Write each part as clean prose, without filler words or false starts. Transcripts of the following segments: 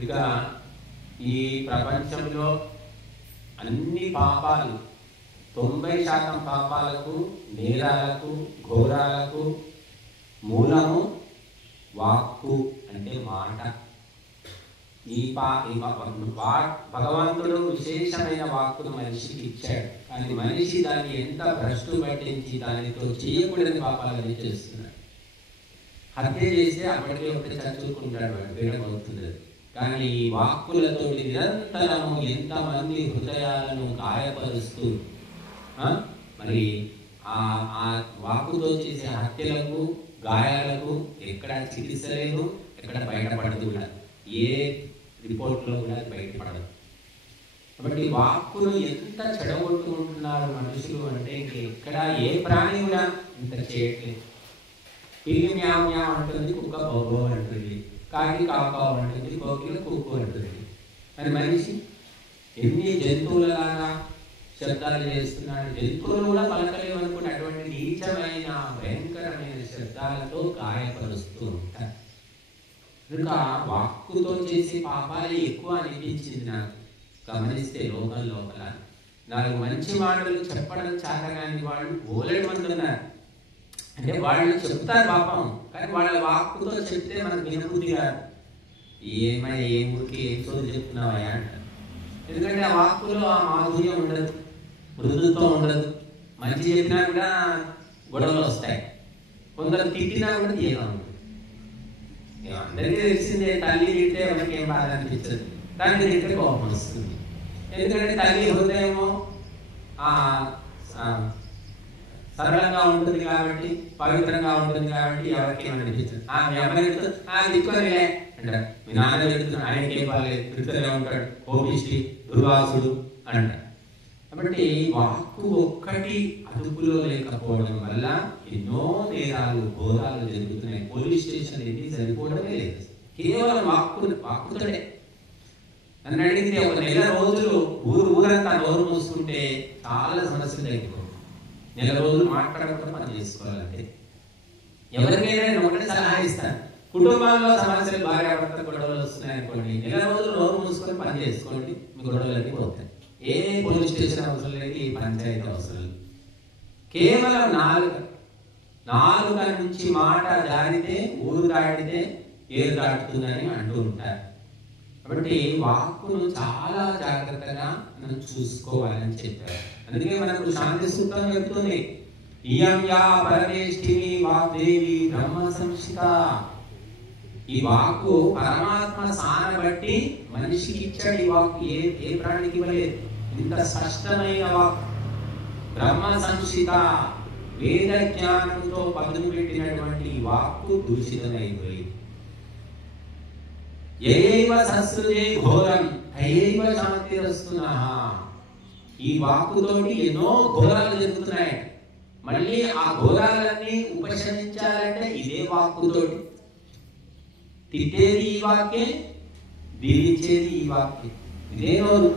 ఇక ఈ ప్రపంచంలో అన్ని పాపాలు 90% పాపాలకు, నేరాలకు, ఘోరాలకు మూలము వాక్కు అంటే మాట. భగవంతుడు విశేషమైన వాక్కును మనిషికి ఇచ్చాడు. కానీ మనిషి దాన్ని ఎంత భ్రష్టు పట్టించి దానితో చేయకూడని పాపాలని చేస్తున్నాడు. హత్య చేస్తే అప్పటికే ఒకటి చచ్చుకుంటాడు, వాడు వీడమవుతుంది. కానీ ఈ వాక్కులతో నిరంతరము ఎంతమంది హృదయాలను గాయపరుస్తూ మరి ఆ వాక్కుతో చేసే హత్యలకు, గాయాలకు ఎక్కడ చికిత్స లేదు, ఎక్కడ బయటపడదు కూడా, ఏ రిపోర్ట్లో కూడా బయటపడదు. కాబట్టి వాక్కును ఎంత చెడగొట్టుకుంటున్నారు మనుషులు అంటే ఎక్కడ ఏ ప్రాణి కూడా ఇంత చేయట్లేదు. పిల్లి మ్యావ్ మ్యావ్ అంటుంది, కుక్క బొబ్బో అంటుంది, కాకి కాకావు అంటుంది, కోకిల కుక్కు అంటుంది. మరి మనిషి ఎన్ని జంతువులలాగా శబ్దాలు చేస్తున్నాడు. జంతువులు కూడా పలకలేవు అనుకుని అటువంటి నీచమైన భయంకరమైన శబ్దాలతో గాయపరుస్తూ ఉంటారు. కనుక వాక్కుతో చేసే పాపాలే ఎక్కువ అనిపించింది నాకు. గమనిస్తే లోపల 4 మంచి మాటలు చెప్పడం చాతగాని వాళ్ళు బోలెడు మంది ఉన్నారు. అంటే వాళ్ళు చెప్తారు పాపం, కానీ వాళ్ళ వాక్కుతో చెప్తే మనకు వినబుద్ధి కాదు. ఏమైనా ఏ ఊరికి ఏం చోటు చెప్తున్నావా అంటారు. ఎందుకంటే ఆ వాక్కులో ఆ మాధుర్యం ఉండదు, మృదుత్వం ఉండదు. మంచి చెప్పినా కూడా గొడవలు వస్తాయి, కొందరు తిట్టినా కూడా తీయగా ఉంటుంది. అందరికీ తెలిసిందే, తల్లి తింటే ఎవరికి ఏం బాధ అనిపించదు, తండ్రి తింటే కోపం వస్తుంది. ఎందుకంటే తల్లి హృదయము సరళంగా ఉంటుంది కాబట్టి, పవిత్రంగా ఉంటుంది కాబట్టి ఎవరికి ఏమనిపించదు. ఎవరితో దిక్కులే అంటారు, మీ నాన్న వెళ్తున్నా ఆయనకి ఏం బాగాలేదు, తిరుగుతూనే ఉంటాడు, కోపిష్టి దుర్వాసుడు అంటారు. కాబట్టి వాక్కు ఒక్కటి అదుపులో లేకపోవడం వల్ల ఎన్నో నేరాలు, ఘోరాలు జరుగుతున్నాయి. పోలీస్ స్టేషన్ ఎన్ని సరిపోవడమే లేదు, కేవలం వాక్కుతోనే. నన్ను అడిగితే ఒక నెల రోజులు ఊరంతా నోరు మూసుకుంటే చాలా సమస్యలు అయిపోయి, నెల రోజులు మాట్లాడకుండా పని చేసుకోవాలంటే. ఎవరికైనా నేను ఒకటే సలహా ఇస్తాను, కుటుంబాల్లో సమస్యలు భార్యాభర్త గొడవలు వస్తున్నాయి అనుకోండి, నెల రోజులు నోరు మూసుకొని పని చేసుకోండి, మీ గొడవలన్నీ పోతాయి. ఏ పోలీస్ స్టేషన్ అవసరం లేదు, ఏ పంచాయతీ అవసరం లేదు. కేవలం నాలుక నుంచి మాట జారితే ఊరు దాటితే ఏరు దాటుతుందని అంటూ ఉంటారు. కాబట్టి వాక్కును చాలా జాగ్రత్తగా మనం చూసుకోవాలని చెప్పారు. అందుకే మనకు శాంతి సూత్రం చెప్తుంది, ఇయం యా పరమేష్ఠిని వాగ్దేవి బ్రహ్మ సంస్థ. ఈ వాక్కు పరమాత్మ స్థానం బట్టి మనిషికి ఇచ్చాడు. ఈ వాక్కు ఏ ప్రాణికి ఇవ్వలేదు. ఇంత స్పష్టమైన వాక్కు, బ్రహ్మ సంస్థిత, వేద జ్ఞానంతో పదును పెట్టినటువంటి ఈ వాక్కు దూషితమైపోయింది. ఏవ సస్సుజే ఘోరం తయైవ శాంతి వస్తున్నః. ఈ వాక్కుతోటి ఎన్నో ఘోరాలు జరుగుతున్నాయి. మళ్ళీ ఆ ఘోరాలన్నీ ఉపశమించాలంటే ఇదే వాక్కుతోటి. తిట్టేది ఈ వాక్యే, దీవించేది ఈ వాక్యే. ఇదే నోరు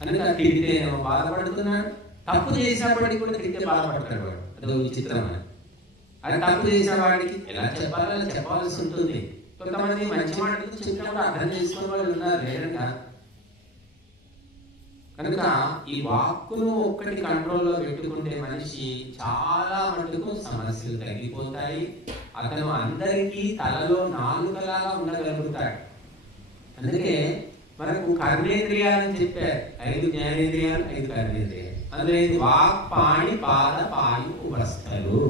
కనుక తిడితేనేమో బాధపడుతున్నాడు, తప్పు చేసినప్పటికీ కూడా తిడితే బాధపడతాడు వాడు. అదో విచిత్రమైన. అది తప్పు చేసిన వాడికి ఎలా చెప్పాలో చెప్పాల్సి ఉంటుంది. కొంతమంది మంచి మాటలు చెప్పినప్పుడు అర్థం చేసుకునే వాళ్ళు ఉన్నారు, లేదంగా. కనుక ఈ వాక్కును ఒక్కటి కంట్రోల్లో పెట్టుకుంటే మనిషి చాలా మటుకు సమస్యలు తగ్గిపోతాయి. అతను అందరికీ తలలో నాలుకలాగా ఉండగలుగుతాడు. అందుకే మనకు కర్మేంద్రియాలని చెప్పారు, 5 జ్ఞానేంద్రియాలు, 5 కర్మేంద్రియాలు. అందులో వాక్, పాణి, పాద, పాయు, ఉపస్థలు,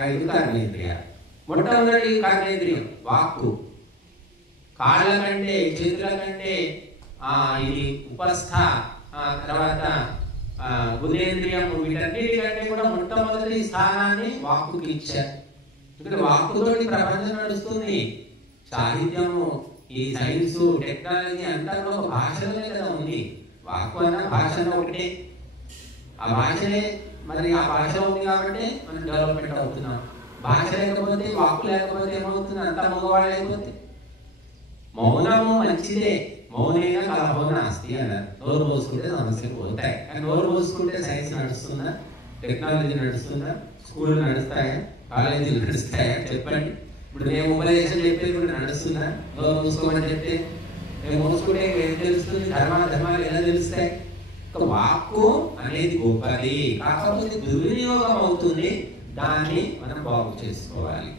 5 కర్మేంద్రియాలు. మొట్టమొదటి కర్మేంద్రియం వాక్కు. కాళ్ళ కంటే, చేతుల కంటే ఇది ఉపస్థ, తర్వాత గుణేంద్రియం, వీటన్నిటికంటే కూడా మొట్టమొదటి స్థానాన్ని వాక్కుకి ఇచ్చారు. ఇక్కడ వాక్కుతోటి ప్రపంచం నడుస్తుంది. సాహిత్యము, ఈ సైన్స్, టెక్నాలజీ అంతా ఒక భాషలోనే కదా ఉంది. వాక్కు అన్న భాషలో ఒకటే. ఆ భాషనే మరి ఆ భాష ఉంది కాబట్టి మనం డెవలప్మెంట్ అవుతున్నాం. భాష లేకపోతే, వాక్కు లేకపోతే ఏమవుతుంది? అంతా మగవాళ్ళు అయిపోతే. మౌనము మంచిదే, మౌనైనా కలహో నాస్తి అన్నారు. నోరు పోసుకుంటే సమస్యలు పోతాయి. కానీ నోరు పోసుకుంటే సైన్స్ నడుస్తుందా, టెక్నాలజీ నడుస్తుందా, స్కూళ్ళు నడుస్తాయా, కాలేజీలు నడుస్తాయా? చెప్పండి. ఇప్పుడు మేము ఉపదేశం చెప్పేది కూడా నడుస్తుందా? నోరు మూసుకోమని చెప్తే మేము మోసుకుంటే ఏం తెలుస్తుంది? ధర్మాలు ఎలా తెలుస్తాయి? వాక్కు అనేది గొప్పది, కాకపోతే దుర్వినియోగం అవుతుంది, దాన్ని మనం బాగు చేసుకోవాలి.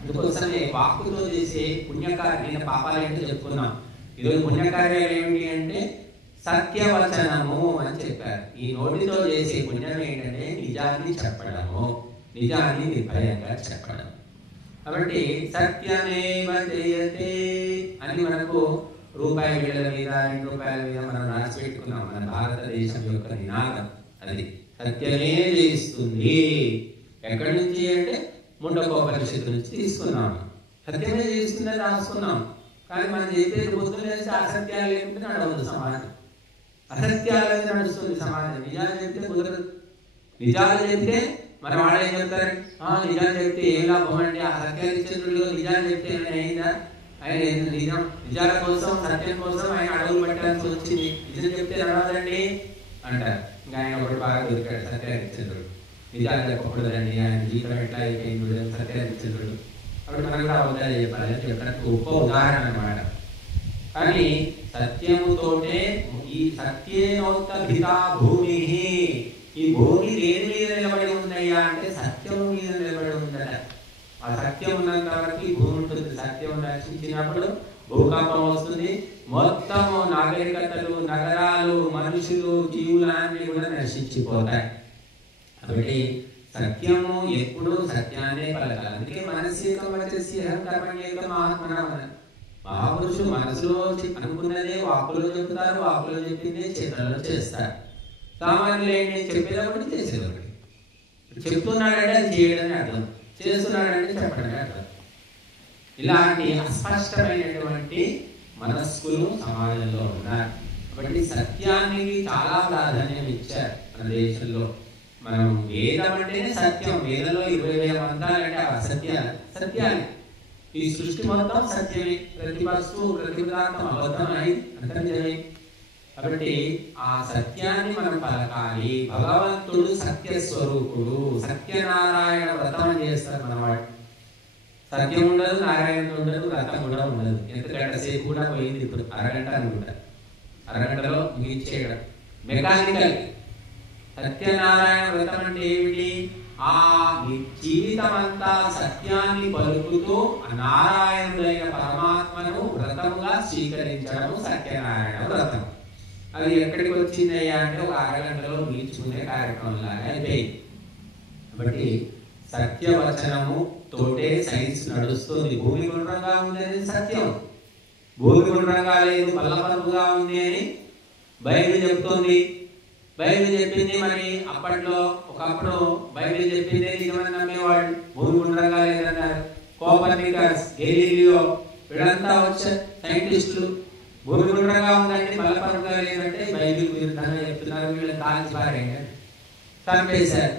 అందుకోసమే వాక్కుతో చేసే పుణ్యకార్య పాపాలు ఏంటో చెప్పుకున్నాం. ఈరోజు పుణ్యకార్యాలు ఏమిటి అంటే సత్యవచనము అని చెప్పారు. ఈ నోటితో చేసే పుణ్యం ఏంటంటే నిజాన్ని చెప్పడము, నిజాన్ని నిర్భయంగా చెప్పడం. కాబట్టి సత్యమేవ జయతే అని మనకు రూపాయి బిళ్ళల మీద, 2 రూపాయల మీద మనం రాసి పెట్టుకున్నాం. మన భారతదేశం యొక్క నినాదం అది. సత్యమే జయిస్తుంది. ఎక్కడి నుంచి అంటే ముండకోపనిషత్తు నుంచి తీసుకున్నాం. సత్యమే జయిస్తుందని రాసుకున్నాం. కానీ మనం చెప్పేది పొద్దున్న చేస్తే అసత్యాలు లేకుంటే నడవదు సమాజం. అసత్యాలు నడుస్తుంది సమాజం. నిజాలు చెప్తే కుదరదు. నిజాలు చెప్తే మన వాళ్ళు ఏం చెప్తారు? నిజాలు చెప్తే ఏం లాభం అండి? ఆ సత్యహరిశ్చంద్రుడు నిజాలు చెప్తే ఏమైనా అయిందా? ఆయన నిజాల కోసం, సత్యం కోసం ఆయన అడవులు పట్టాల్సి వచ్చింది. నిజం చెప్తే నడవదండి అంటారు. ఇంకా ఆయన ఒకటి బాగా దొరికాడు, సత్యహరిశ్చంద్రుడు. నిజాలు చెప్పకూడదండి, ఆయన జీవితం ఎట్లా అయిపోయింది సత్యహరిశ్చంద్రుడు. అప్పుడు మనం కూడా అవతారం చెప్పాలి అని చెప్పడానికి గొప్ప ఉదాహరణ అన్నమాట. కానీ సత్యముతోటే ఈ సత్యేనోక్త భితా భూమి, ఈ భూమి దేని మీద నిలబడి ఉందయ్యా అంటే సత్యము మీద నిలబడి ఉందట. ఆ సత్యం ఉన్నంత వరకు ఈ భూమి ఉంటుంది. సత్యం రక్షించినప్పుడు భూకంపం వస్తుంది, మొత్తము నాగరికతలు, నగరాలు, మనుషులు, జీవులన్నీ కూడా నశించిపోతాయి. కాబట్టి సత్యము ఎప్పుడు సత్యాన్నే పలకాలి. అందుకే మనస్సేకం వచ్చేసి కర్మణ్యేకం ఆత్మనం. మహాపురుషులు మనసులో అనుకున్నదే వాక్కులో చెప్తారు, వాక్కులో చెప్పిందే చేతల్లో చేస్తారు. సామాన్యులు ఏంటి? చెప్పేదొకటి చేసేదొకటి. చెప్తున్నాడంటే అది చేయడని అర్థం, చేస్తున్నాడంటే చెప్పడమే అర్థం. ఇలాంటి అస్పష్టమైనటువంటి మనస్కులు సమాజంలో ఉన్నారు. కాబట్టి సత్యానికి చాలా ప్రాధాన్యం ఇచ్చారు మన దేశంలో. మనం వేదం అంటేనే సత్యం. వేదంలో 20,000 మంత్రాలు అంటే అసత్యాలు, సత్యాలు. ఈ సృష్టి మొత్తం సత్యమే. ప్రతి వస్తువు, ప్రతి పదార్థం అబద్ధమై అంతర్జమే. కాబట్టి ఆ సత్యాన్ని మనం పలకాలి. భగవంతుడు సత్య స్వరూపుడు. సత్యనారాయణ వ్రతం చేస్తారు మనవాడు. సత్యం ఉండదు, నారాయణ ఉండదు, వ్రతం కూడా ఉండదు. ఎంత గంట సేపు కూడా పోయింది, ఇప్పుడు అరగంట అనుకుంటా. అరగంటలో ముగించేయడం మెకానికల్. సత్యనారాయణ వ్రతం అంటే ఏమిటి? ఆ జీవితం అంతా సత్యాన్ని పలుకుతూ నారాయణుడైన పరమాత్మను వ్రతముగా స్వీకరించడం సత్యనారాయణ వ్రతం. అది ఎక్కడికి వచ్చిందయ్యా అంటే ఒక అరగంటలో ముగించుకునే కార్యక్రమం లాగా అయిపోయింది. కాబట్టి సత్యవచనము తోటే సైన్స్ నడుస్తుంది. భూమి గుండ్రంగా ఉంది అనేది సత్యం. భూమి గుండ్రంగా లేదు, పల్లపరుపుగా ఉంది అని బైబిల్ చెప్తుంది. బైబిల్ చెప్పింది. మరి అప్పట్లో ఒకప్పుడు బైబిల్ చెప్పిందే నిజమని నమ్మేవాళ్ళు. భూమి గుండ్రంగా లేదన్నారు. కోపర్నికస్, గెలీలియో వీళ్ళంతా వచ్చారు సైంటిస్టులు. భూమి గుండ్రంగా ఉందంటే, పల్లపరుపుగా లేదంటే బైబిల్ విరుద్ధంగా చెప్తున్నారు. వీళ్ళని కాల్చి పారేయండి, చంపేశారు.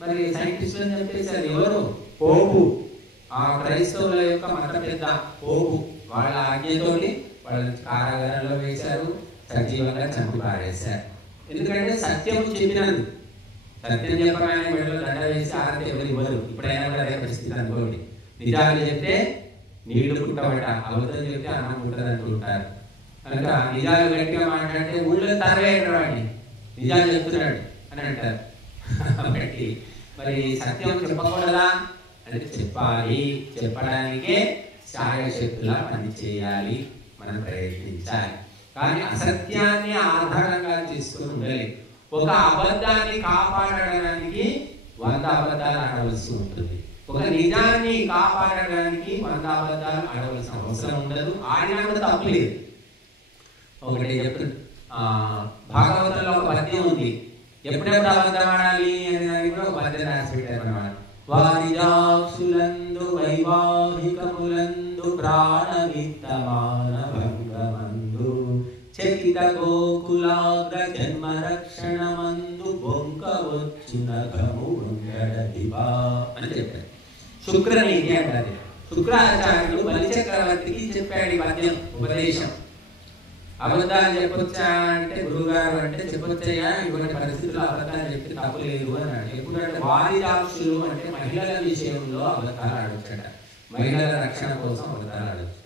మరి సైంటిస్టులను చంపేశారు. ఎవరు? పోపు. ఆ క్రైస్తవుల యొక్క మత పెద్ద పోపు. వాళ్ళ ఆజ్ఞతోటి వాళ్ళని కారాగారంలో వేశారు, సజీవంగా చంపి పారేశారు. ఎందుకంటే సత్యం చెప్పినందుకు. సత్యం చెప్పగానే మెడలో దండ వేసి ఆరతి ఎవరు ఇవ్వరు. ఇప్పుడైనా కూడా అదే పరిస్థితి అనుకోండి. నిజాలు చెప్తే నీళ్లు పుట్టబట, అబద్ధం చెప్తే అన్నం పుట్టదు అంటుంటారు. కనుక నిజాలు గట్టిగా మాట్లాడితే ఊళ్ళో తరవేయడం వాడిని నిజాలు చెప్తున్నాడు అని అంటారు. కాబట్టి మరి సత్యం చెప్పకూడదా అంటే చెప్పాలి. చెప్పడానికే ఛాయాశక్తులా పని చేయాలి, మనం ప్రయత్నించాలి. కానీ అసత్యాన్ని ఆధారంగా తీసుకుని ఉండాలి. ఒక అబద్ధాన్ని కాపాడడానికి 100 అబద్ధాలు ఆడవలసి ఉంటుంది. ఒక నిజాన్ని కాపాడడానికి 100 అబద్ధాలు ఆడవలసిన అవసరం ఉండదు. ఆడినా కూడా తప్పలేదు. ఒకటి చెప్తుంది, భాగవతంలో ఒక పద్యం ఉంది. ఎప్పుడెప్పుడు అబద్ధం ఆడాలి అని దానికి కూడా ఒక పద్యం రాసి పెట్టారు అన్నమాట. వారిజాక్షులందు వైవాహికములందు ప్రాణవిత్తమాన భంగమందు చకిత గోకులాగ్ర జన్మ రక్షణమందు బొంకవచ్చున గము ఉండడదివా అని చెప్పారు. శుక్రనీతి అంటారు. శుక్రాచార్యులు బలిచక్రవర్తికి చెప్పాడు ఈ పద్యం, ఉపదేశం. అబద్ధాలు చెప్పొచ్చా అంటే, గురువుగారు అంటే చెప్పొచ్చయ్యా, ఇటువంటి పరిస్థితుల్లో అబద్ధాలు చెప్తే తప్పు లేదు అన్నాడు. ఎప్పుడంటే వారిదాక్షులు అంటే మహిళల విషయంలో అబద్ధాలు ఆడొచ్చట. మహిళల రక్షణ కోసం అబద్ధాలు ఆడొచ్చు.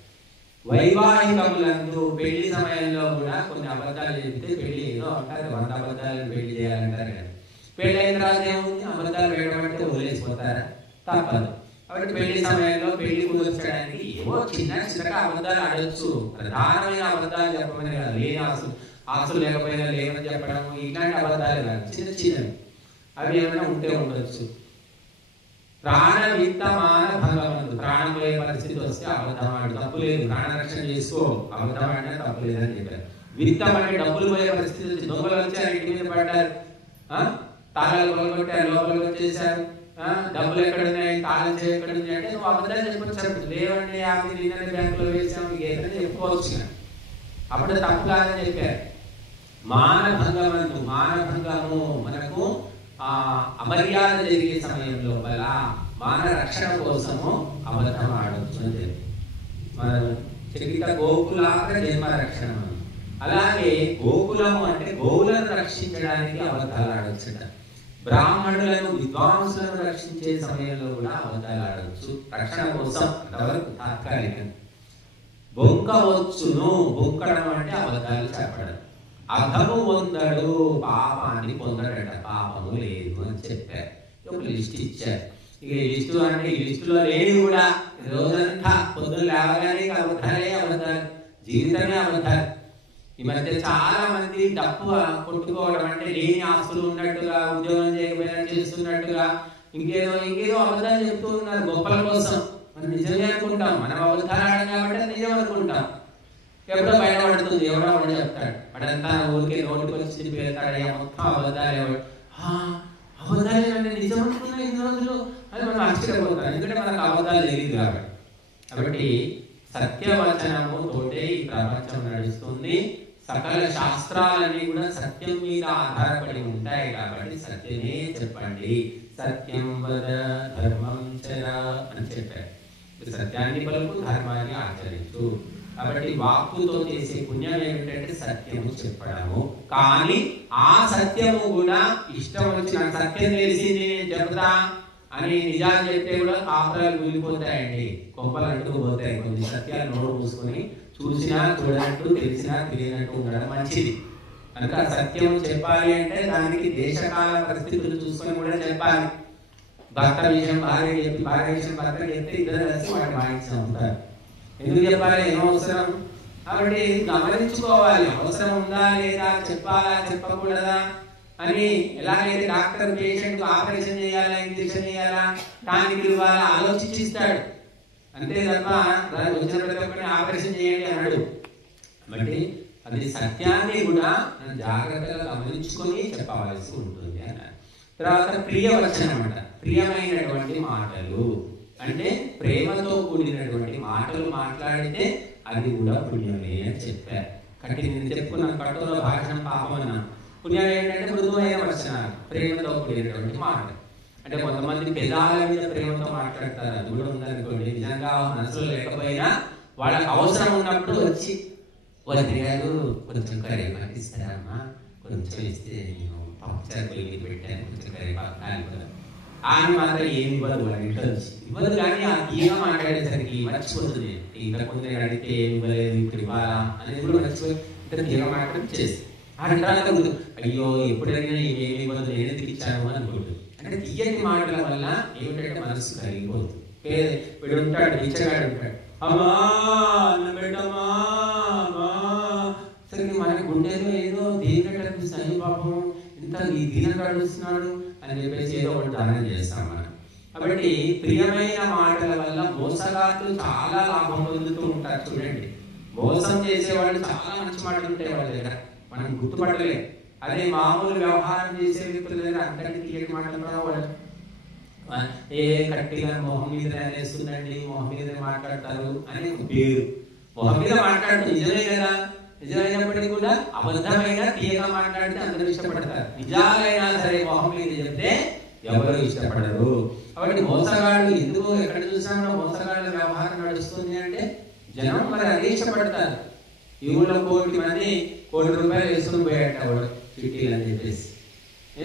వైవాహికములందు పెళ్లి సమయంలో కూడా కొన్ని అబద్ధాలు చెప్తే పెళ్లి ఏదో అంటారు, 100 అబద్ధాలను పెళ్లి చేయాలంటారు కదా. పెళ్లి అయిన తర్వాత ఏముంది, అబద్ధాలు వేయడం అంటే వదిలేసిపోతారా? తప్పదు. కాబట్టి పెళ్లి సమయంలో పెళ్లి కుదర్చడానికి ఏవో చిన్నగా అబద్ధాలు ఆడవచ్చు. ప్రధానమైన అబద్ధాలు చెప్పమని కాదు, లేని ఆస్తులు లేకపోయినా లేవని చెప్పడం, ఇట్లాంటి అబద్ధాలు కాదు, చిన్నవి అవి ఏమైనా ఉంటే ఉండొచ్చు. ప్రాణ విత్తమాన భంగమందు, ప్రాణం పోయే పరిస్థితి వస్తే అబద్ధం ఆడు, తప్పు లేదు, ప్రాణ రక్షణ చేసుకో, అబద్ధం ఆడినా తప్పు లేదని చెప్పారు. విత్తం అంటే డబ్బులు పోయే పరిస్థితి వచ్చి దొంగలు వచ్చారు, ఇంటి మీద పడ్డారు, తాళాలు కొలగొట్టారు, లోపలికి వచ్చేసారు, డబ్బులు ఎక్కడ ఉన్నాయి, తాళం చేయ ఎక్కడ ఉంది అంటే నువ్వు అబద్ధాలు చెప్పొచ్చు. లేవండి ఆమె నిన్ననే బ్యాంకులో వేసాము, ఏదైనా చెప్పుకోవచ్చు, అప్పుడు తప్పు కాదని చెప్పారు. మానభంగమందు, మానభంగము మనకు అమర్యాద జరిగే సమయంలో వల్ల మాన రక్షణ కోసము అబద్ధం ఆడవచ్చు అని చెప్పి మనం చకిత గోకులాక జన్మ రక్షణ. అలాగే గోకులము అంటే గోవులను రక్షించడానికి అబద్ధాలు ఆడవచ్చుట. బ్రాహ్మణులను విద్వాంసులను రక్షించే సమయంలో కూడా అబద్ధాలు ఆడవచ్చు, రక్షణ కోసం, అంతవరకు తాత్కాలికం. బొంకవచ్చును, బొంకడం అంటే అబద్ధాలు చెప్పడం. అధము పొందడు, పాపాన్ని పొందడట, పాపము లేదు అని చెప్పారు. ఒక లిస్ట్ ఇచ్చారు. ఇక ఈ లిస్టు అంటే ఈ లిస్టులో లేని కూడా రోజంతా పొద్దున లేవగానే అబద్ధాలే అబద్ధాలు, జీవితమే అబద్ధాలు. ఈ మధ్య చాలా మంది డబ్బు కొట్టుకోవడం అంటే లేని ఆస్తులు ఉన్నట్టుగా, ఉద్యోగం చేయకపోయినా చేస్తున్నట్టుగా ఇంకేదో అబద్ధాలు చెప్తూ ఉన్నారు గొప్పల కోసం. మనం నిజమే అనుకుంటాం, మనం అబద్ధాలు ఆడడం కాబట్టి నిజం అనుకుంటాం. ఎప్పుడో బయటపడుతుంది, ఎవడో వాడు చెప్తాడు, వాడంతా ఊరికే నోటికి వచ్చి చెప్పి వెళ్తాడు, మొత్తం అబద్ధాలు. అబద్ధాలు నిజం అనుకున్నా ఇన్ని రోజులు అని మనం ఆశ్చర్యపోతాం, ఎందుకంటే మనకు అబద్ధాలు తెలియదు కాబట్టి. కాబట్టి సత్యవచనము తోటే ఈ ప్రపంచం నడుస్తుంది. సకల శాస్త్రాలన్నీ కూడా సత్యం మీద ఆధారపడి ఉంటాయి కాబట్టి సత్యమే చెప్పండి. సత్యం వద ధర్మం చర అని చెప్పారు. సత్యాన్ని పలుకు, ధర్మాన్ని ఆచరించు. కాబట్టి వాక్కుతో చేసే పుణ్యం ఏమిటంటే సత్యము చెప్పడము. కానీ ఆ సత్యము కూడా ఇష్టం వచ్చిన సత్యం తెలిసింది నేను చెప్తా అని నిజాలు చెప్తే కూడా కాపురాలు కూలిపోతాయండి, కొంపలు అంటుకుపోతాయి. కొన్ని సత్యాలు నోరు మూసుకొని చూసినా చూడనట్టు, తెలిసినా తెలియనట్టు ఉండడం మంచిది. కనుక సత్యం చెప్పాలి అంటే దానికి దేశకాల పరిస్థితులు చూసుకొని కూడా చెప్పాలి. భర్త విషయం భార్య చెప్పి, భార్య విషయం భర్త చెప్తే ఇద్దరు కలిసి వాటి వాయించి ఉంటారు. ఎందుకు చెప్పాలి, ఏం అవసరం, కాబట్టి గమనించుకోవాలి. అవసరం ఉందా లేదా, చెప్పాలా చెప్పకూడదా అని. ఎలాగైతే డాక్టర్ పేషెంట్ ఆపరేషన్ చేయాలా, ఇంజక్షన్ చేయాలా, టానిక్ ఇవ్వాలా ఆలోచిస్తాడు, అంతే తప్ప దానికి వచ్చిన ప్రతి ఒక్కరిని ఆపరేషన్ చేయండి అన్నాడు. కాబట్టి అది సత్యాన్ని కూడా జాగ్రత్తగా గమనించుకొని చెప్పవలసి ఉంటుంది అన్నారు. తర్వాత ప్రియవచనం అన్నమాట, ప్రియమైనటువంటి మాటలు అంటే ప్రేమతో కూడినటువంటి మాటలు మాట్లాడితే అది కూడా పుణ్యమే అని చెప్పారు. నేను చెప్పుకున్న కఠోర భాషణం పాపం అన్నా. పుణ్యం ఏంటంటే మృదువైన వచనాలు, ప్రేమతో కూడినటువంటి మాటలు. అంటే కొంతమంది పెదాల మీద ప్రేమతో మాట్లాడతారు, అది కూడా ఉందనుకోండి. నిజంగా మనసులో లేకపోయినా వాళ్ళకి అవసరం ఉన్నప్పుడు వచ్చి వదిలి గారు కొంచెం కరివేపాకు ఇస్తారమ్మా, కొంచెం ఇస్తే నేను పప్పుచారు పొయ్యి పెట్టాను, కొంచెం కరివేపాకు కాలిపోతాను అని మాత్రం ఏమి ఇవ్వదు. ఇంట్లో ఇవ్వదు, కానీ ఆ తీగ మాట్లాడేసరికి మర్చిపోతుంది. ఇంతకుముందు నేను అడిగితే ఏమి ఇవ్వలేదు, ఇప్పుడు ఇవ్వాలా అనేది కూడా మర్చిపోయి ఇంత తీగ మాట్లాడి చేసి అంటారు. అయ్యో ఎప్పుడైనా ఏమి ఇవ్వదు, నేను ఎందుకు ఇచ్చాను అనుకుంటుంది. అంటే తీయటి మాటల వల్ల ఏమిటంటే మనసు కరిగిపోతుంది. వీడు ఉంటాడు, పిచ్చగాడు ఉంటాడు, అమ్మా పెట్టమ్మా సరే మన గుండెలో ఏదో దీనికట్టు అనిపిస్తుంది, పాపం ఇంత ఈ దీనికి అడుగుతున్నాడు అని చెప్పేసి ఏదో ఒకటి దానం చేస్తాం మనం. కాబట్టి ప్రియమైన మాటల వల్ల మోసగాళ్ళు చాలా లాభం పొందుతూ ఉంటారు. చూడండి, మోసం చేసేవాళ్ళు చాలా మంచి మాటలు ఉంటాయి వాళ్ళ దగ్గర, మనం గుర్తుపట్టలేదు. అదే మామూలు వ్యవహారం చేసే వ్యక్తుల దగ్గర అంతటి తీయటి మాటలు వాళ్ళు ఏ కట్టిగా మొహం మీద వేస్తుందండి, మొహం మీద మాట్లాడతారు అని పేరు. మొహం మీద మాట్లాడుతూ నిజమే కదా, నిజమైనప్పటికీ కూడా అబద్ధమైన తీయగా మాట్లాడితే అందరూ ఇష్టపడతారు. నిజాలైనా సరే మొహం మీద చెప్తే ఎవరు ఇష్టపడరు. కాబట్టి మోసగాళ్ళు ఎందుకు ఎక్కడ చూసినా మోసగాళ్ళ వ్యవహారం నడుస్తుంది అంటే జనం మరి అదే ఇష్టపడతారు. ఈ ఊళ్ళో 1 కోటి మంది ₹1 కోటి వేసుకుని పోయాట వాడు చిట్టీలు అని చెప్పేసి.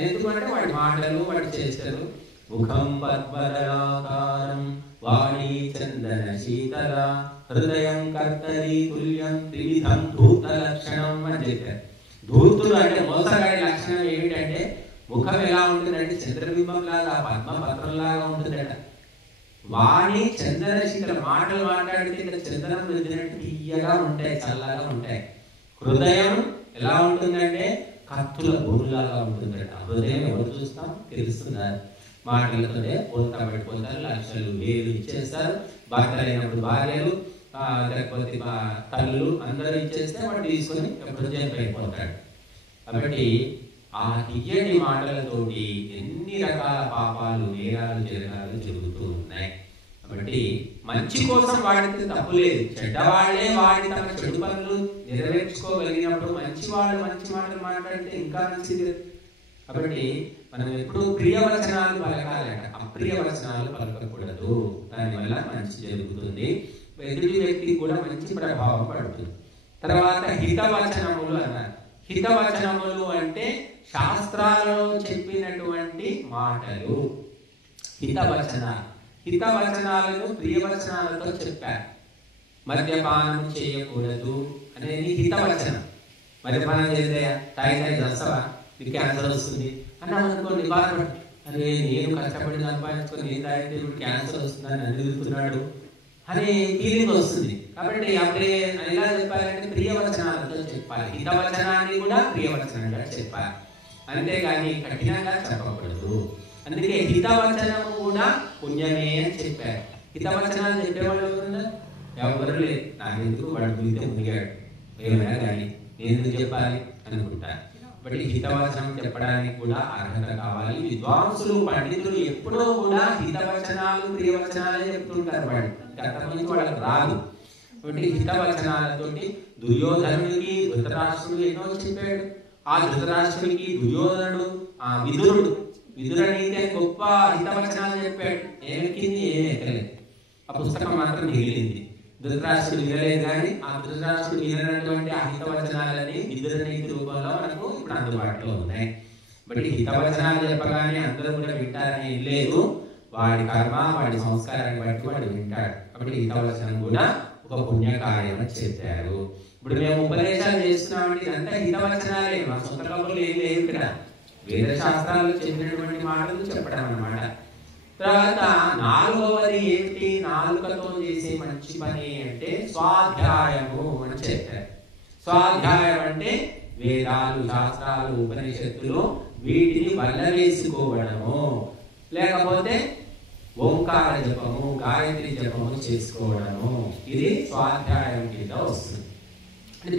ఎందుకంటే వాడి మాటలు, వాడి చేష్టలు. ముఖం పద్మదళాకారం వాణి చందన శీతల హృదయం కర్తరి తుల్యం త్రివిధం ధూత లక్షణం అని చెప్పారు. ధూర్తుడు అంటే మోసగాడి లక్షణం ఏమిటంటే ముఖం ఎలా ఉంటుందంటే చంద్రబింబం లాగా పద్మపత్రం లాగా ఉంటుందట. వాణి చందన శీతల మాటలు మాట్లాడితే చందనం రుద్దినట్టు తీయగా ఉంటాయి, చల్లగా ఉంటాయి. హృదయం ఎలా ఉంటుందంటే కత్తుల భూమిలాగా ఉంటుందట. హృదయం ఎవరు చూస్తాం తెలుస్తున్నారు. మాటలతోనే పోతా పడిపోతారు, లక్షలు వేలు ఇచ్చేస్తారు. భర్తలైనప్పుడు భార్యలు లేకపోతే తల్లులు అందరూ ఇచ్చేస్తే వాడు తీసుకొని హృదయం పడిపోతాడు. కాబట్టి ఆ తీయటి మాటలతోటి ఎన్ని రకాల పాపాలు నేరాలు జరగాలు జరుగుతూ ఉన్నాయి. కాబట్టి మంచి కోసం వాడితే తప్పు లేదు. చెడ్డవాళ్లే వాడి తమ చెడు పనులు నెరవేర్చుకోగలిగినప్పుడు మంచి వాళ్ళు మంచి మాటలు మాట్లాడితే ఇంకా మంచిది. కాబట్టి మనం ఎప్పుడు ప్రియవచనాలు పలకాలంట, అప్రియ వచనాలు పలకకూడదు. దానివల్ల మంచి జరుగుతుంది, ఎదుటి వ్యక్తికి కూడా మంచి ప్రభావం పడుతుంది. తర్వాత హితవచనములు అన్నారు. హితవచనములు అంటే శాస్త్రాలలో చెప్పినటువంటి మాటలు హితవచనాలు. హితవచనాలను ప్రియవచనాలతో చెప్పారు. మద్యపానం చేయకూడదు అనేది హితవచనం. మద్యపానం చేస్తే తాయి దస్తవా నీకు క్యాన్సర్ వస్తుంది అన్నాను అనుకోండి, బాధపడి అరే నేను కష్టపడి సంపాదించుకొని నేను తాగితే ఇప్పుడు క్యాన్సర్ వస్తుందని అందుతున్నాడు అనే ఫీలింగ్ వస్తుంది. కాబట్టి అప్పుడే ఎలా చెప్పాలంటే ప్రియవచనాలతో చెప్పాలి. హితవచనాన్ని కూడా ప్రియవచనంగా చెప్పాలి, అంతేగాని కఠినంగా చెప్పకూడదు. అందుకే హితవచనం కూడా పుణ్యమే అని చెప్పారు. హితవచనాలు చెప్పేవాళ్ళు ఎవరు లేదు. నాకెందుకు వాడు గురితే మునిగాడు ఏమైనా కానీ నేను చెప్పాలి అనుకుంటారు. బట్ హితవచనం చెప్పడానికి కూడా అర్హత కావాలి. విద్వాంసులు పండితులు ఎప్పుడూ కూడా హితవచనాలు ప్రియవచనాలే చెప్తుంటారు. వాళ్ళు గతం నుంచి వాళ్ళకి రాదు. కాబట్టి హితవచనాలతోటి దుర్యోధనుడికి ధృతరాష్ట్రుడు ఎన్నో చెప్పాడు. ఆ ధృతరాష్ట్రుడికి దుర్యోధనుడు విదురనీతి గొప్ప హితవచనాలు చెప్పాడు. ఏమెక్కింది ఏమి ఎక్కలేదు. ఆ పుస్తకం మాత్రం మిగిలింది. ధృతరాష్ట్రుడు వినలేదు, కానీ ఆ ధృతరాష్ట్రుడు వినటువంటి ఆ హితవచనాలని విదురనీతి రూపంలో మనకు ఇప్పుడు అందుబాటులో ఉన్నాయి. బట్ హితవచనాలు చెప్పగానే అందరూ కూడా వింటారని లేదు. వాడి కర్మ వాడి సంస్కారాన్ని బట్టి వాడు వింటాడు. కాబట్టి హితవచనం కూడా ఒక పుణ్యకార్యం అని చెప్పారు. ఇప్పుడు మేము ఉపదేశాలు చేస్తున్నామంటే ఇదంతా హితవచనాలే, మా సొంత కబుర్లు ఏం లేవు. ఇక్కడ వేద శాస్త్రాలు చెప్పినటువంటి మాటలు చెప్పడం అన్నమాట. తర్వాత నాలుగవది ఏమిటి? నాలుకతో చేసే మంచి పని అంటే స్వాధ్యాయము అని చెప్పారు. స్వాధ్యాయం అంటే వేదాలు, శాస్త్రాలు, ఉపనిషత్తులు వీటిని వల్ల వేసుకోవడము, లేకపోతే ఓంకార జపము, గాయత్రి జపము చేసుకోవడము. ఇది స్వాధ్యాయం కింద వస్తుంది.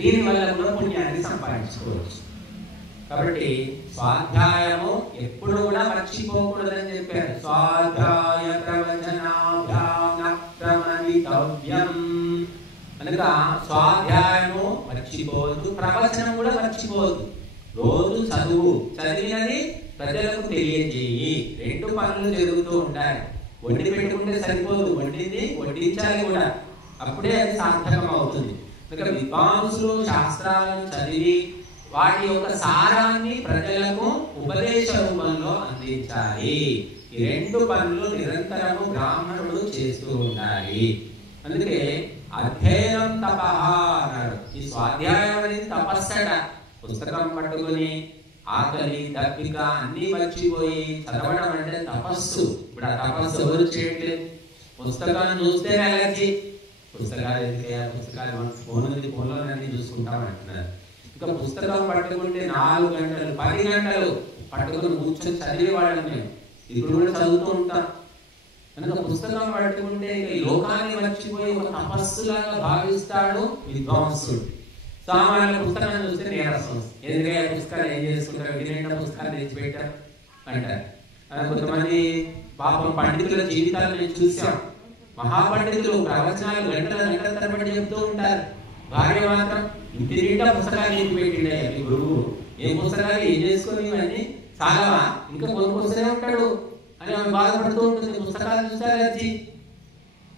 దీనివల్ల కూడా పుణ్యాన్ని సంపాదించుకోవచ్చు. కాబట్టి స్వాధ్యాయము ఎప్పుడు కూడా మర్చిపోకూడదని చెప్పారు. స్వాధ్యాయ ప్రవచనాభ్యాం అనగా స్వాధ్యాయము మర్చిపోవద్దు, ప్రవచనం కూడా మర్చిపోవద్దు. రోజు చదివినది ప్రజలకు తెలియజేయి. రెండు పనులు జరుగుతూ ఉంటాయి. వండి పెట్టుకుంటే సరిపోదు, వండింది వడ్డించాలి కూడా, అప్పుడే అది సార్థకం అవుతుంది. విద్వాంసులు శాస్త్రాలను చదివి వాటి యొక్క సారాన్ని ప్రజలకు ఉపదేశ రూపంలో అందించాలి. ఈ రెండు పనులు నిరంతరము బ్రాహ్మణుడు చేస్తూ ఉండాలి. అందుకే అధ్యయనం తపః అన్నాడు. ఈ స్వాధ్యాయం అనేది తపస్సట. పుస్తకం పట్టుకుని ఆకలి దప్పిక అన్ని మర్చిపోయి చదవడం అంటే తపస్సు. ఇప్పుడు ఆ తపస్సు ఎవరు చేయట్లేదు. పుస్తకాన్ని చూస్తేనే అలర్జీ. పుస్తకాలు ఎందుకే, పుస్తకాలు ఫోన్ ఉంది, ఫోన్లో అన్ని చూసుకుంటాం అంటున్నారు. ఇంకా పుస్తకం పట్టుకుంటే 4 గంటలు 10 గంటలు పట్టుకుని కూర్చొని చదివేవాళ్ళం మేము. ఇప్పుడు కూడా చదువుతూ ఉంటాం. కనుక పుస్తకం పట్టుకుంటే ఈ లోకాన్ని మర్చిపోయి ఒక తపస్సులాగా భావిస్తాడు విద్వాంసుడు. సామాన్య పుస్తకం చూస్తే నీరసం. ఎందుకంటే పుస్తకాలు ఏం చేసుకుంటారు, వినేట పుస్తకాలు తెచ్చిపెట్టారు అంటారు. కొంతమంది పాపం పండితుల జీవితాలు నేను చూసాం. మహాపండితులు ప్రవచనాలు గంటల గంటల తరబడి చెప్తూ ఉంటారు. భార్య మాత్రం ఇంటి నిండా పుస్తకాలు చెప్పి పెట్టిండే గురువు. ఏ పుస్తకాలు ఏం చేసుకొని ఇవన్నీ చాలా ఇంకా కొనుక్కొస్తూనే ఉంటాడు అని ఆమె బాధపడుతూ ఉంటుంది. పుస్తకాలు చూసారు,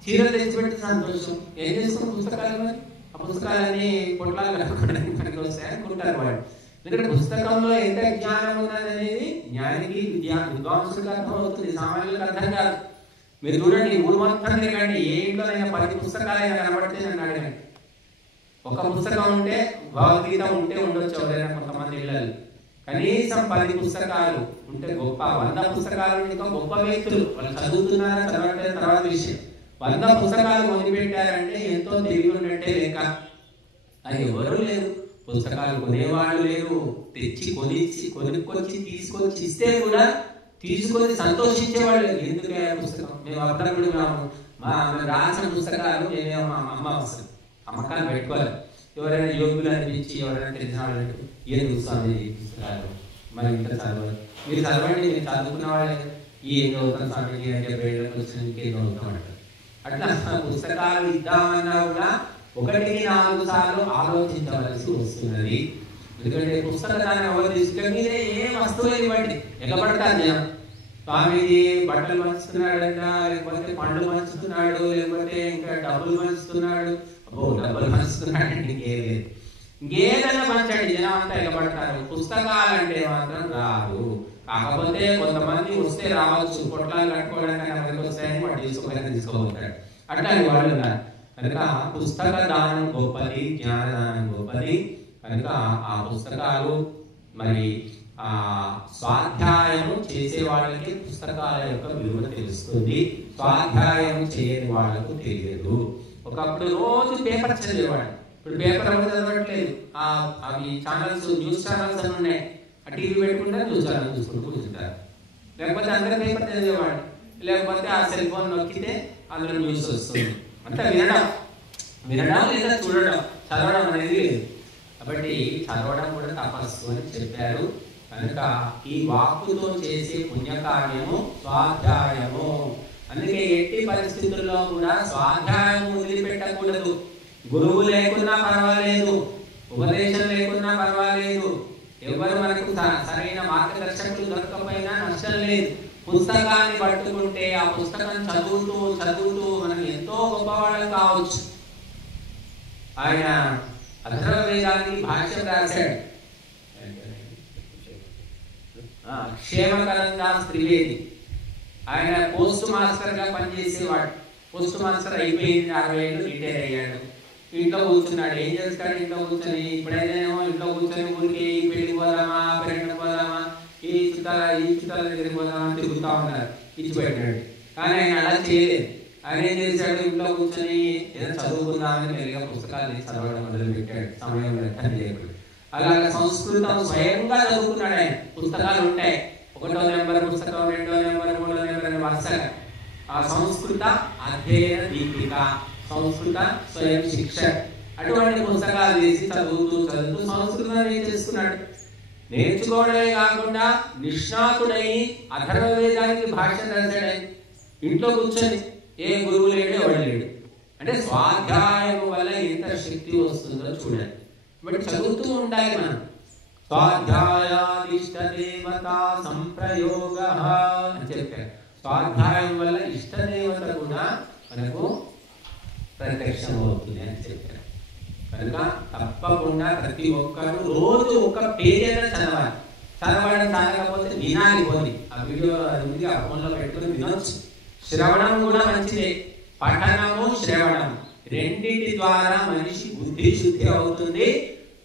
చీరలు తెచ్చిపెట్టి సంతోషం. ఏం చేసుకున్న పుస్తకాలు మరి ఆ పుస్తకాలన్నీ పొట్లాలు కట్టుకోవడానికి వస్తాయి అనుకుంటారు వాళ్ళు. ఎందుకంటే పుస్తకంలో ఎంత జ్ఞానం ఉన్నది అనేది జ్ఞానికి విద్వాంసుడికి అర్థం అవుతుంది, సామాన్యులకు అర్థం కాదు. మీరు చూడండి, ఊరు మొత్తం తిరగండి, ఏ ఇంట్లోనైనా 10 పుస్తకాలైనా కనబడితే నన్ను అడగండి. ఒక పుస్తకం ఉంటే, భగవద్గీత ఉంటే ఉండొచ్చు ఎవరైనా కొంతమంది ఇళ్ళల్లో. కనీసం 10 పుస్తకాలు ఉంటే గొప్ప. 100 పుస్తకాలు ఇంకా గొప్ప వ్యక్తులు, వాళ్ళు చదువుతున్నారా చదవట్లేదు తర్వాత విషయం. 100 పుస్తకాలు మొదలుపెట్టారంటే ఎంతో తెలివి ఉన్నట్టే లెక్క. అది ఎవరు లేరు, పుస్తకాలు కొనేవాళ్ళు లేరు, తెచ్చి కొనుక్కొచ్చి తీసుకొచ్చి ఇస్తే కూడా తీసుకొని సంతోషించేవాళ్ళు. ఎందుకే పుస్తకం, మేము అప్పుడప్పుడు మా రాసిన పుస్తకాలు మేమేమో మా అమ్మ వస్తుంది అమ్మకాలు పెట్టుకోవాలి. ఎవరైనా యోగులు అనిపించి ఎవరైనా తెలిసిన వాళ్ళు ఏం చూస్తాను ఈ పుస్తకాలు మరి ఇంకా చదవాలి, మీరు చదవండి, మీరు చదువుకున్న వాళ్ళే ఏం చదువుతాం స్వామికి అని చెప్పి వచ్చిన ఇంకేం చదువుతాం అంటారు. అట్లా పుస్తకాలు ఇద్దామన్నా కూడా 1-4 సార్లు ఆలోచించవలసి వస్తున్నది. ఎందుకంటే పుస్తకాన్ని ఎవరు తీసుకుని మీరే ఏ వస్తువు ఇవ్వండి, ఎగబడతారు జనం. స్వామిజీ బట్టలు పంచుతున్నాడంట, లేకపోతే పండ్లు పంచుతున్నాడు, లేకపోతే ఇంకా డబ్బులు పంచుతున్నాడు. డబ్బులు పంచుతున్నాడు అంటే ఇంకేం లేదు, ఇంకేదైనా పంచండి, జనం అంతా ఎగబడతారు. పుస్తకాలంటే మాత్రం రాదు. కాకపోతే కొంతమంది వస్తే రావచ్చు, పొట్లాలు కట్టుకోవడానికి మనకి వస్తాయని వాడు తీసుకోబోతాడు. అట్లా వాళ్ళు ఉన్నారు. కనుక పుస్తక దానం గొప్పది, జ్ఞానదానం గొప్పది. కనుక ఆ పుస్తకాలు మరి స్వాధ్యాయము చేసే వాళ్ళకి పుస్తకాల యొక్క విలువ తెలుస్తుంది, స్వాధ్యాయం చేయని వాళ్ళకు తెలియదు. ఒకప్పుడు రోజు పేపర్ చదివేవాడు, ఇప్పుడు పేపర్ ఎవరు చదవట్లేదు. అవి ఛానల్స్, న్యూస్ ఛానల్స్ అని ఉన్నాయి, ఆ టీవీ పెట్టుకుంటే న్యూస్ ఛానల్ చూసుకుంటూ కూర్చుంటారు. లేకపోతే అందరూ పేపర్ చదివేవాడు, లేకపోతే ఆ సెల్ ఫోన్ నొక్కితే అందులో న్యూస్ వస్తుంది. అంటే వినడం లేదా చూడడం, చదవడం అనేది లేదు. కాబట్టి చదవడం కూడా తపస్సు అని చెప్పారు. కనుక ఈ వాక్కుతో చేసే పుణ్యకార్యము స్వాధ్యాయము. అందుకే ఎట్టి పరిస్థితుల్లో కూడా స్వాధ్యాయం వదిలిపెట్టకూడదు. గురువు లేకున్నా పర్వాలేదు, ఉపదేశం లేకున్నా పర్వాలేదు, ఎవరు మనకు సరైన మార్గదర్శకులు దొరకపోయినా నష్టం లేదు. పుస్తకాన్ని పట్టుకుంటే ఆ పుస్తకం చదువుతూ చదువుతూ మనం ఎంతో గొప్పవాళ్ళం కావచ్చు. ఆయన అథర్వవేదానికి భాష్యం రాశాడు క్షేమకరంగా త్రివేది. ఆయన పోస్ట్ మాస్టర్ గా పనిచేసేవాడు. పోస్ట్ మాస్టర్ అయిపోయింది, 60 ఏళ్ళు రిటైర్ అయ్యాడు. ఇంట్లో కూర్చున్నాడు. ఏం చేస్తాడు ఇంట్లో కూర్చొని? ఇప్పుడైతేనేమో ఇంట్లో కూర్చొని ఊరికి పెళ్లికి పోదామా, పెరగడానికి పోదామా, ఈ చుట్టాల దగ్గరికి పోదామా తిరుగుతా ఉన్నారు, ఇచ్చిపెట్టాడు. కానీ ఆయన అలా చేయలేదు. ఆయన ఏం చేశాడు? ఇంట్లో కూర్చొని ఏదో చదువుకుందామని మెరుగా పుస్తకాలు చదవడం మొదలు పెట్టాడు, సమయం వ్యర్థం చేయకుండా. అలాగే సంస్కృతం స్వయంగా చదువుకున్నాడు ఆయన. పుస్తకాలు ఉంటాయి, 1వ నెంబర్ పుస్తకం, 2వ నెంబర్, 3వ నెంబర్ అని వరుసగా. ఆ సంస్కృత అధ్యయన దీపిక, సంస్కృత స్వయం శిక్ష, అటువంటి పుస్తకాలు తీసి చదువుతూ సంస్కృతాన్ని చేసుకున్నాడు. నేర్చుకోవడమే కాకుండా నిష్ణాతుడై అథర్వవేదానికి భాష్యం రాశాడు. ఇంట్లో కూర్చొని ఏ గురువు లేడు, ఎవడు లేడు. అంటే స్వాధ్యాయం వల్ల ఎంత శక్తి వస్తుందో చూడండి. బట్ చదువుతూ ఉండాలి మనం. స్వాధ్యాయాదిష్ట దేవత సంప్రయోగ అని చెప్పారు. స్వాధ్యాయం వల్ల ఇష్టదేవత కూడా మనకు ప్రత్యక్షం అవుతుంది అని చెప్పారు. కనుక తప్పకుండా ప్రతి ఒక్కరు రోజు ఒక పేజీన చదవాలి. చదవడం చాలకపోతే వినాలి. పోని ఆ వీడియో ఉంది, ఆ ఫోన్లో పెట్టుకుని వినొచ్చు. శ్రవణం కూడా మంచిదే. పఠనము శ్రవణం రెండింటి ద్వారా మనిషి బుద్ధి శుద్ధి అవుతుంది,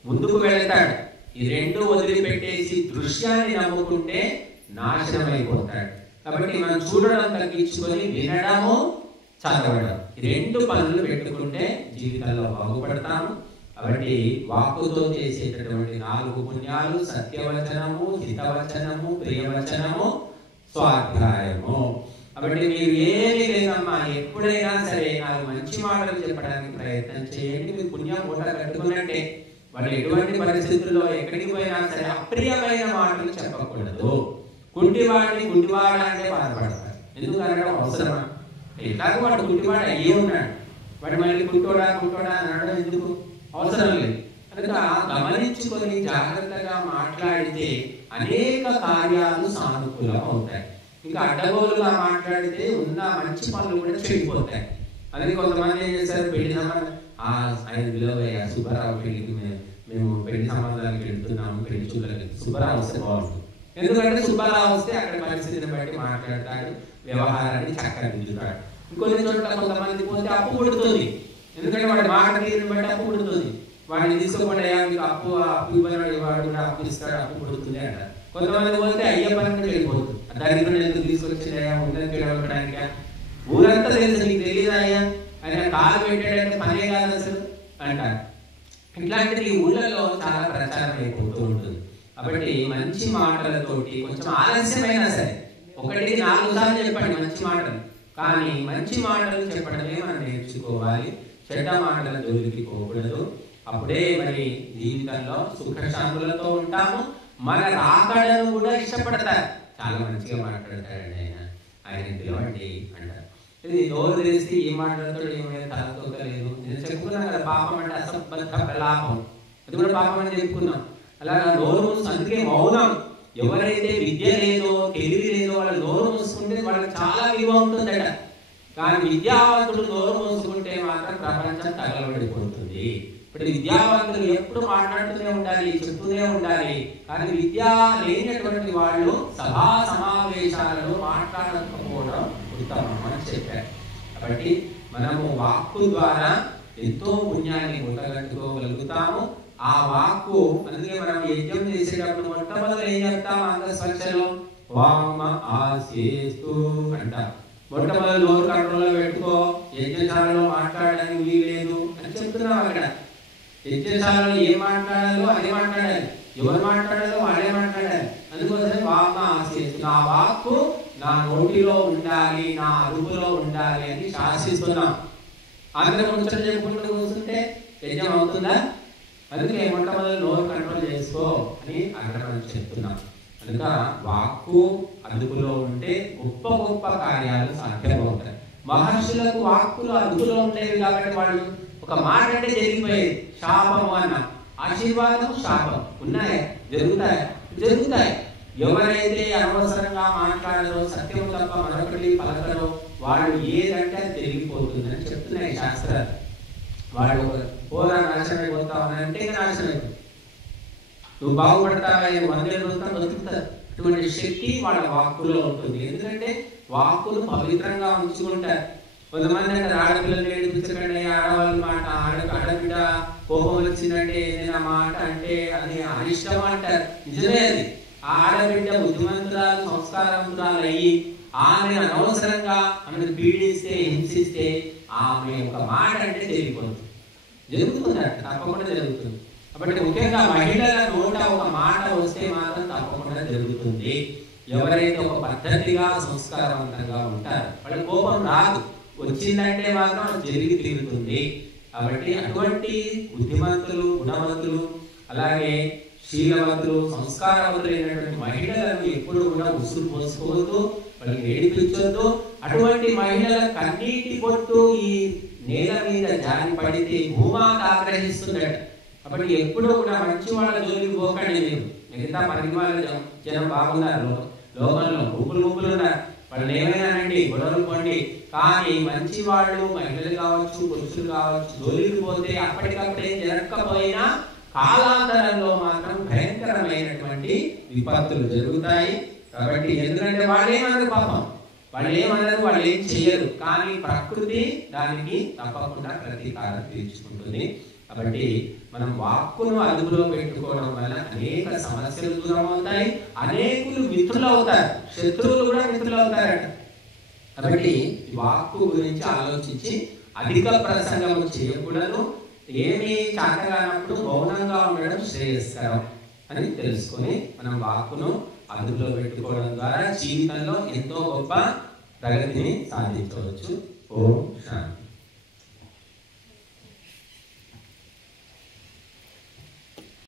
ముందుకు వెళతాడు. ఈ రెండు వదిలిపెట్టేసి దృశ్యాన్ని నమ్ముకుంటే నాశనం అయిపోతాడు. కాబట్టి మనం చూడడం తగ్గించుకొని వినడము, చదవడం, ఈ 2 పనులు పెట్టుకుంటే జీవితంలో బాగుపడతాము. కాబట్టి వాక్కుతో చేసేటటువంటి 4 పుణ్యాలు: సత్యవచనము, హితవచనము, ప్రియవచనము, స్వాధ్యాయము. కాబట్టి మీరు ఏమి లేదమ్మా, ఎప్పుడైనా సరే 4 మంచి మాటలు చెప్పడానికి ప్రయత్నం చేయండి. మీరు పుణ్యం మూట కట్టుకున్నట్టే. వాళ్ళు ఎటువంటి పరిస్థితుల్లో ఎక్కడికి పోయినా సరే అప్రియమైన మాటలు చెప్పకూడదు. కుంటివాడిని కుంటివాడ అంటే బాధపడతారు. ఎందుకంటే అవసరమా? ఎట్లాగో వాడు కుంటివాడు అయ్యే ఉన్నాడు, వాడు మళ్ళీ కుంటోడా అనడం ఎందుకు? అవసరం లేదు. కనుక గమనించుకొని జాగ్రత్తగా మాట్లాడితే అనేక కార్యాలు సానుకూలం అవుతాయి. ఇంకా అడ్డగోలుగా మాట్లాడితే ఉన్న మంచి పనులు కూడా చెడిపోతాయి. అందుకే కొంతమంది ఏం చేస్తారు, పెళ్లి సంబంధం ఆయన విలువయ్యా సుబ్బారావు పెళ్లికి మేము పెళ్లి సంబంధాలకు వెళ్తున్నాము, పెళ్లి చూడలేదు, సుబ్బారావు వస్తే బాగుంటుంది. ఎందుకంటే సుబ్బారావు వస్తే అక్కడ పరిస్థితిని బట్టి మాట్లాడతాడు, వ్యవహారాన్ని చక్కదిద్దుతాడు. ఇంకొన్ని చోట్ల కొంతమంది పోతే అప్పు పుడుతుంది, ఎందుకంటే వాడి మాట తీరుని బట్టి అప్పు పుడుతుంది. వాడిని తీసుకోకుండా మీకు అప్పు ఇవ్వని వాడు కూడా అప్పు ఇస్తాడు, అప్పు పుడుతుంది అంటారు. కొంతమంది పోతే అయ్యప్పని వెళ్ళిపోతుంది, దానికి ఎందుకు తీసుకొచ్చిందయ్యా ఉందని పిలవడానికి, ఊరంతా తెలుసు నీకు తెలియదు అయ్యా ఆయన కాలు పెట్టాడంటే పనే కాదు అసలు అంటారు. ఇట్లాంటిది ఊళ్ళలో చాలా ప్రచారం అయిపోతూ ఉంటుంది. కాబట్టి మంచి మాటలతోటి కొంచెం ఆలస్యమైనా సరే, 1-4 సార్లు చెప్పండి మంచి మాటలు, కానీ మంచి మాటలు చెప్పడమే మనం నేర్చుకోవాలి. చెడ్డ మాటల జోలికి పోకూడదు. అప్పుడే మరి జీవితంలో సుఖశాంతులతో ఉంటాము. మన రాకడను కూడా ఇష్టపడతారు. చాలా మంచిగా మాట్లాడతాడండి ఆయన పిలవండి అంటారు. ఇది నోరు తెలిసి ఏ మాట్లాడుతాడు ఏమైనా తలతోకలేదు. నేను చెప్పుకున్నాను కదా, పాపం అంటే అసంబద్ధ ప్రలాపం, అది కూడా పాపం అని చెప్పుకున్నాం. అలాగా నోరు మూసు, అందుకే మౌనం. ఎవరైతే విద్య లేదో తెలివి లేదో వాళ్ళు నోరు మూసుకుంటే వాళ్ళకి చాలా విలువ ఉంటుందట. కానీ విద్యావంతుడు నోరు మూసుకుంటే మాత్రం ప్రపంచం తగలబడిపోతుంది. ఇప్పుడు విద్యావంతులు ఎప్పుడు మాట్లాడుతూనే ఉండాలి, చెప్తూనే ఉండాలి. కానీ విద్య లేనటువంటి వాళ్ళు సభా సమావేశాలలో మాట్లాడకపోవడం ఉత్తమం అని చెప్పారు. కాబట్టి మనము వాక్కు ద్వారా ఎంతో పుణ్యాన్ని మూటగట్టుకోగలుగుతాము. ఆ వాక్కు, అందుకే మనం యజ్ఞం చేసేటప్పుడు మొట్టమొదటి ఏం చెప్తాం, అంగస్పర్శలో వామ ఆసేస్తూ అంటాం. మొట్టమొదటి నోరు కంట్రోల్లో పెట్టుకో, యజ్ఞశాలలో మాట్లాడడానికి వీలేదు అని చెప్తున్నాం. అక్కడ యజ్ఞశాలలో ఏం మాట్లాడాలో అదే మాట్లాడాలి, ఎవరు మాట్లాడాలో వాళ్ళే మాట్లాడాలి. అందుకోసమే వామ ఆసేస్తూ, నా వాక్కు నా నోటిలో ఉండాలి, నా అదుపులో ఉండాలి అని శాసిస్తున్నాం. అందరం ముచ్చట చెప్పుకుంటూ కూర్చుంటే యజ్ఞం అవుతుందా? అందుకే మొట్టమొదటి నోరు కంట్రోల్ చేసుకో అని అందరం చెప్తున్నాం. కనుక వాక్కు అదుపులో ఉంటే గొప్ప గొప్ప కార్యాలు సాధ్యమవుతాయి. మహర్షులకు వాక్కులు అదుపులో ఉండేవి కాబట్టి వాళ్ళు ఒక మాట అంటే జరిగిపోయేది. శాపము అన్న ఆశీర్వాదం, శాపం ఉన్నాయా? జరుగుతాయి, జరుగుతాయి. ఎవరైతే అనవసరంగా మాట్లాడరో, సత్యం తప్ప మరొకటి పలకరో, వాళ్ళు ఏదంటే అది జరిగిపోతుందని చెప్తున్నాయి శాస్త్రాలు. వాళ్ళు పోరా నాశనం అయిపోతావనంటే నాశనం అయిపోతుంది, నువ్వు బాగుపడతావని 100 రోజులు బతుకుతారు. అటువంటి శక్తి వాళ్ళ వాక్కులో ఉంటుంది. ఎందుకంటే వాక్కులు పవిత్రంగా ఉంచుకుంటారు. కొంతమంది అంటారు ఆడపిల్లలు ఏడిపించకండి, ఆడవాళ్ళ మాట, ఆడబిడ్డ కోపం వచ్చిందంటే ఏదైనా మాట అంటే అది అనిష్టం అంటారు. నిజమే అది. ఆ ఆడబిడ్డ బుద్ధిమంతురాలు, సంస్కారవంతురాలు అయ్యి ఆమె అనవసరంగా ఆమెను పీడిస్తే, హింసిస్తే ఆమె ఒక మాట అంటే జరిగిపోతుంది. జరుగుతుంది, తప్పకుండా జరుగుతుంది. కాబట్టి ముఖ్యంగా మహిళల నోట ఒక మాట వస్తే మాత్రం తప్పకుండా జరుగుతుంది. ఎవరైతే ఒక పద్ధతిగా సంస్కారవంతంగా ఉంటారో వాళ్ళ కోపం రాదు, వచ్చిందంటే మాత్రం జరిగి తీరుతుంది. కాబట్టి అటువంటి బుద్ధిమంతులు, గుణవంతులు, అలాగే శీలవంతులు, సంస్కారవంతులైనటువంటి మహిళలను ఎప్పుడు కూడా ఉసురు పోసుకోవద్దు, వాళ్ళకి ఏడిపించొద్దు. అటువంటి మహిళల కన్నీటి పొట్టు ఈ నేల మీద జారి పడితే భూమాత ఆగ్రహిస్తుందట. కాబట్టి ఎప్పుడూ కూడా మంచి వాళ్ళ జోలికి పోకండి. మీరు మిగతా 10 వాళ్ళ జనం బాగున్నారు, లోకంలో గుంపులు ఉన్నారు, వాళ్ళు ఏమైనానండి గొడవలు పోండి. కానీ మంచి వాళ్ళు, మహిళలు కావచ్చు, పురుషులు కావచ్చు, జోలికి పోతే అప్పటికప్పుడే జరగకపోయినా కాలాంతరంలో మాత్రం భయంకరమైనటువంటి విపత్తులు జరుగుతాయి. కాబట్టి ఎందుకంటే వాళ్ళేమన్నారు పాపం, వాళ్ళు ఏమన్నారు, వాళ్ళు ఏం చెయ్యరు. కానీ ప్రకృతి దానికి తప్పకుండా ప్రతీకారం తీర్చుకుంటుంది. కాబట్టి మనం వాక్కును అదుపులో పెట్టుకోవడం వల్ల అనేక సమస్యలు దూరం అవుతాయి, అనేకులు మిత్రులు అవుతారు, శత్రువులు కూడా మిత్రులు అవుతారట. కాబట్టి వాక్కు గురించి ఆలోచించి అధిక ప్రసంగం చేయకూడదు. ఏమి చాటగానప్పుడు మౌనంగా ఉండడం శ్రేయస్కరం అని తెలుసుకొని మనం వాక్కును అదుపులో పెట్టుకోవడం ద్వారా జీవితంలో ఎంతో గొప్ప ప్రగతిని సాధించవచ్చు. ఓం శాంతి.